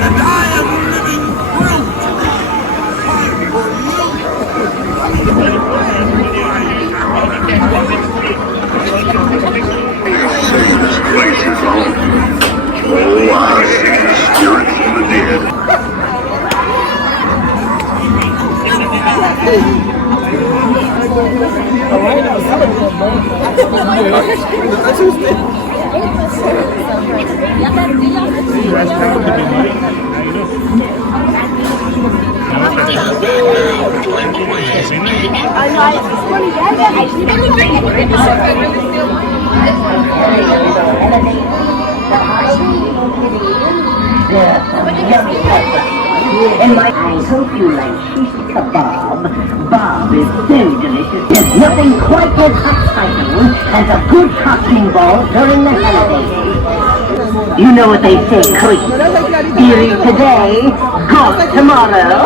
And I am living proof to be fight for you. This place is home. Oh, I see the spirits of the dead. And I hope you like fish kebab. Bob is so delicious. There's nothing quite as exciting as a good costume ball during the holidays. You know what they say, Creep. Eerie today, ghost tomorrow.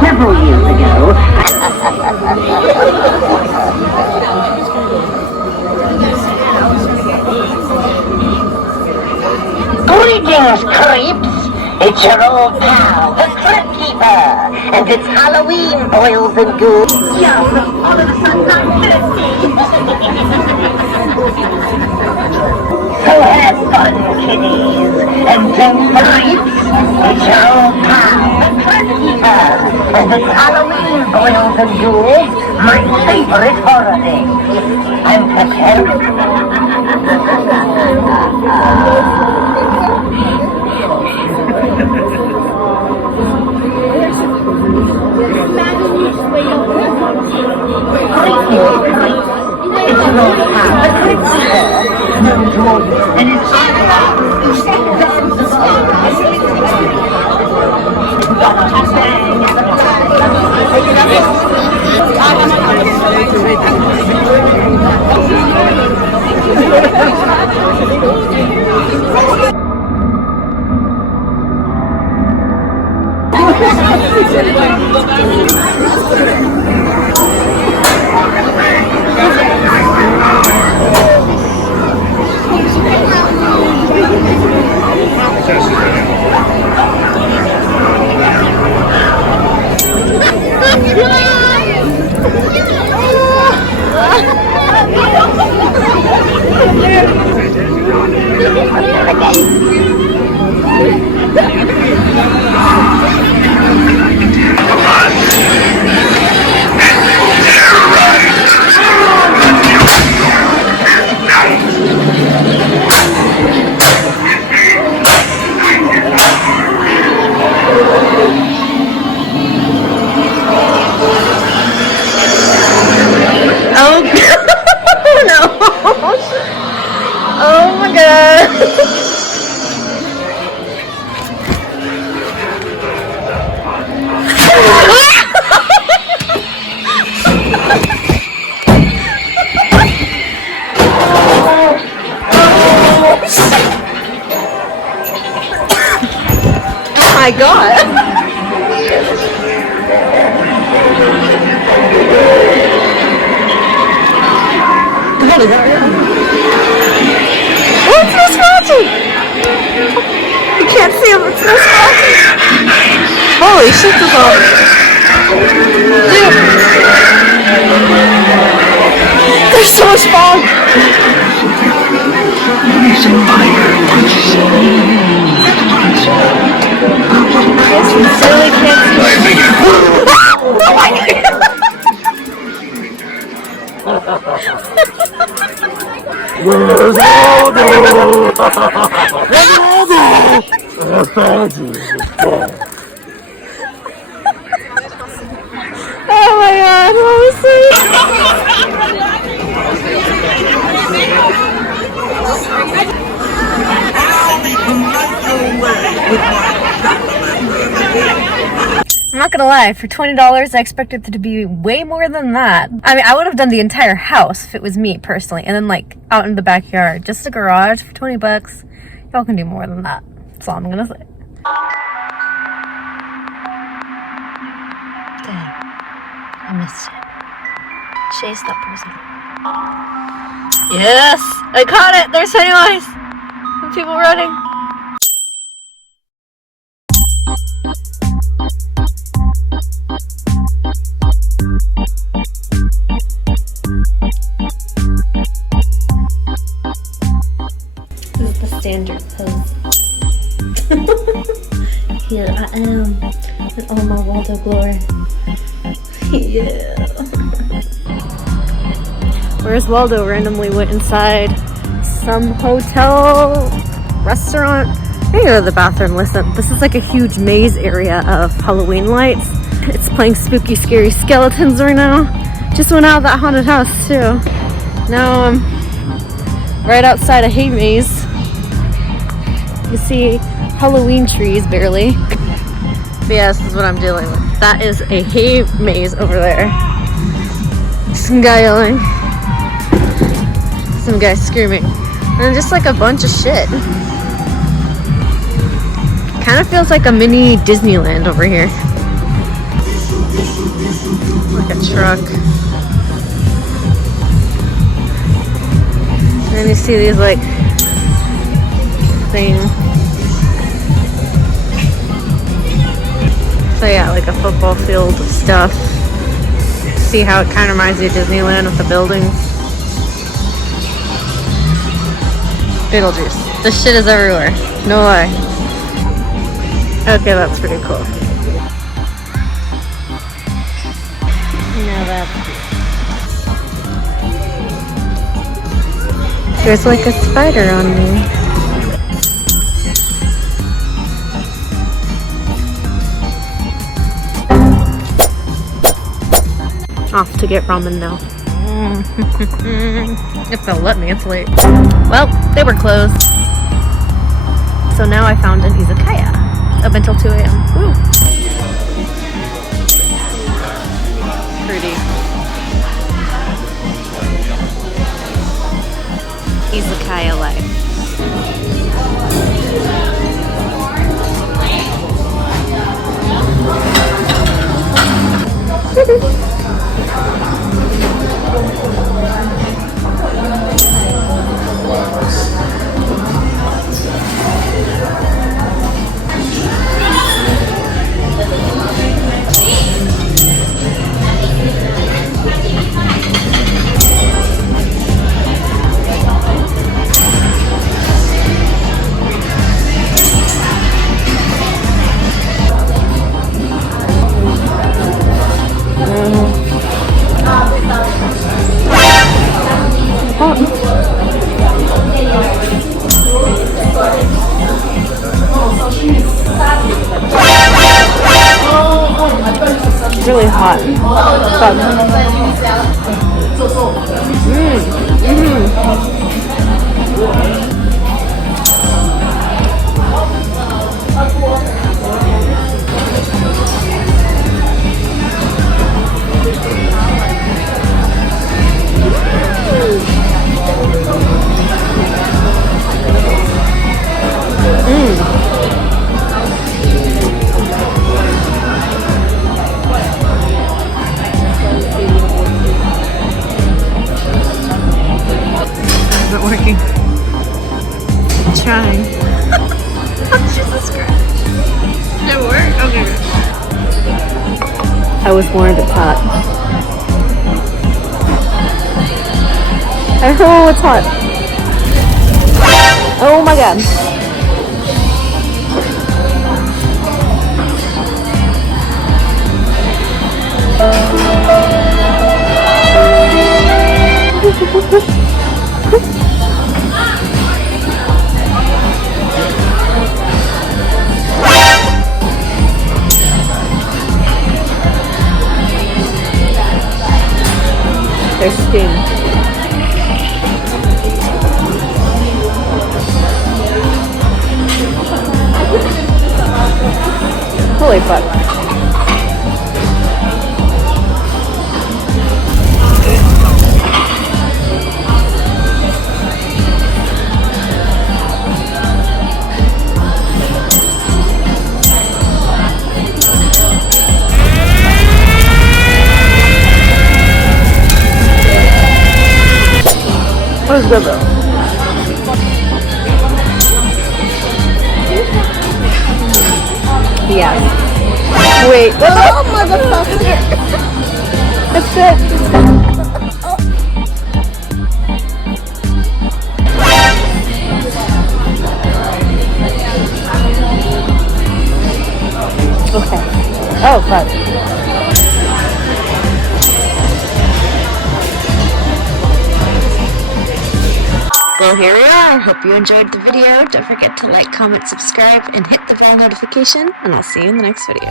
Several years ago. Greetings, creeps! It's your old pal, the Crypt Keeper, and it's Halloween, boils and ghouls. Yeah, so all of a sudden I'm thirsty. So have fun, kiddies, and don't creeps. It's your old pal, the Crypt Keeper, and it's Halloween, boils and ghouls, my favorite horror day. I'm prepared. My God. Oh, it's so scratchy. You can't see him, it's so scratchy. Holy shit, this all. There's so much fog. You really can't see. Oh my God! Where's Waldo? Oh my God, what was this? I'm not gonna lie, for $20 I expected it to be way more than that. I mean, I would have done the entire house if it was me personally, and then like out in the backyard. Just a garage for 20 bucks. Y'all can do more than that. That's all I'm gonna say. Dang, I missed it. Chase that person. Yes, I caught it. There's Pennywise. People running. This is the standard pose. Here I am in all my Waldo glory. Yeah. Where's Waldo randomly went inside some hotel, restaurant. I need to go to the bathroom. Listen, this is like a huge maze area of Halloween lights. It's playing spooky, scary skeletons right now. Just went out of that haunted house too. Now I'm right outside a hay maze. You see Halloween trees barely. But yeah, this is what I'm dealing with. That is a hay maze over there. Some guy yelling. Some guy screaming. And just like a bunch of shit. Kind of feels like a mini Disneyland over here. Like a truck. And then you see these like things. So yeah, like a football field of stuff. See how it kind of reminds you of Disneyland with the buildings. Beetlejuice. This shit is everywhere. No lie. Okay, that's pretty cool. Now that's cute. There's like a spider on me. Off to get ramen now. If they'll let me, it's late. Well, they were closed. So now I found an izakaya. Up until 2 a.m. Woo. Pretty. Izakaya life. Really hot. Isn't working. I'm trying. Jesus Christ. Did it work? Okay. I was warned it's hot. Oh, it's hot. Oh my god. Their skin. Holy fuck. That was good though. Yes. Wait. Oh, motherfucker. That's it. Okay. Oh, fuck. Well, here we are. Hope you enjoyed the video. Don't forget to like, comment, subscribe, and hit the bell notification. And I'll see you in the next video.